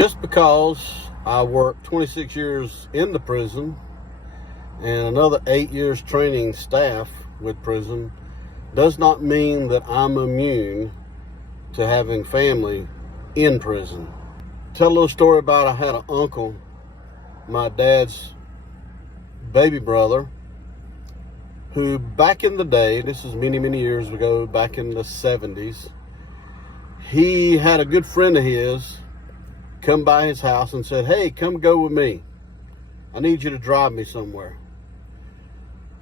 Just because I worked 26 years in the prison and another 8 years training staff with prison does not mean that I'm immune to having family in prison. Tell a little story about I had an uncle, my dad's baby brother, who back in the day, this is many, many years ago, back in the 70s, he had a good friend of his come by his house and said, "Hey, come go with me. I need you to drive me somewhere."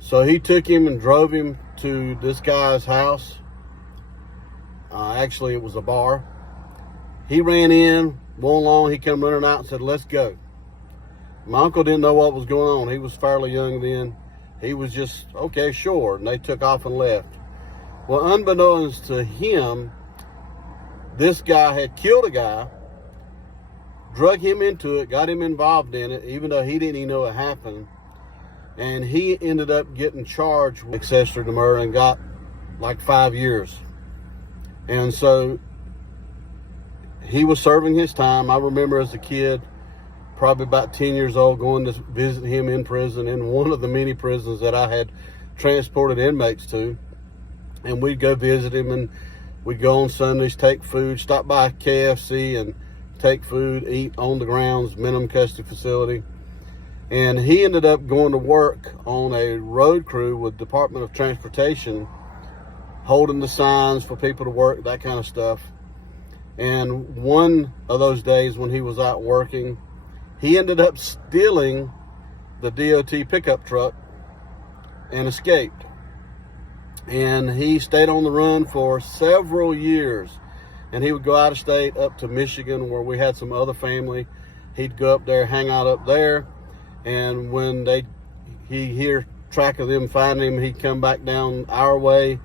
So he took him and drove him to this guy's house. Actually, it was a bar. He ran in, went along, he come running out and said, "Let's go." My uncle didn't know what was going on. He was fairly young then. He was just, okay, sure. And they took off and left. Well, unbeknownst to him, this guy had killed a guy, drug him into it, got him involved in it, even though he didn't even know it happened. And he ended up getting charged with accessory to murder and got like 5 years. And so he was serving his time. I remember as a kid, probably about 10 years old, going to visit him in prison, in one of the many prisons that I had transported inmates to. And we'd go visit him, and we'd go on Sundays, take food, stop by KFC and take food, eat on the grounds, minimum custody facility. And he ended up going to work on a road crew with Department of Transportation, holding the signs for people to work, that kind of stuff. And one of those days when he was out working, he ended up stealing the DOT pickup truck and escaped. And he stayed on the run for several years. And he would go out of state up to Michigan, where we had some other family. He'd go up there, hang out up there. And when he'd hear track of them finding him, he'd come back down our way.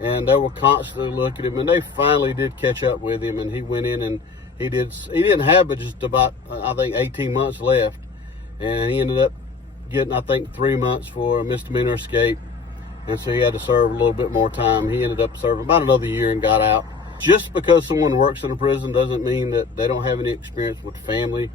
And they were constantly looking at him. And they finally did catch up with him. And he went in and he didn't have but just about, I think, 18 months left. And he ended up getting, I think, 3 months for a misdemeanor escape. And so he had to serve a little bit more time. He ended up serving about another year and got out. Just because someone works in a prison doesn't mean that they don't have any experience with family.